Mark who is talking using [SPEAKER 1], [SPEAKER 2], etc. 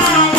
[SPEAKER 1] Wow!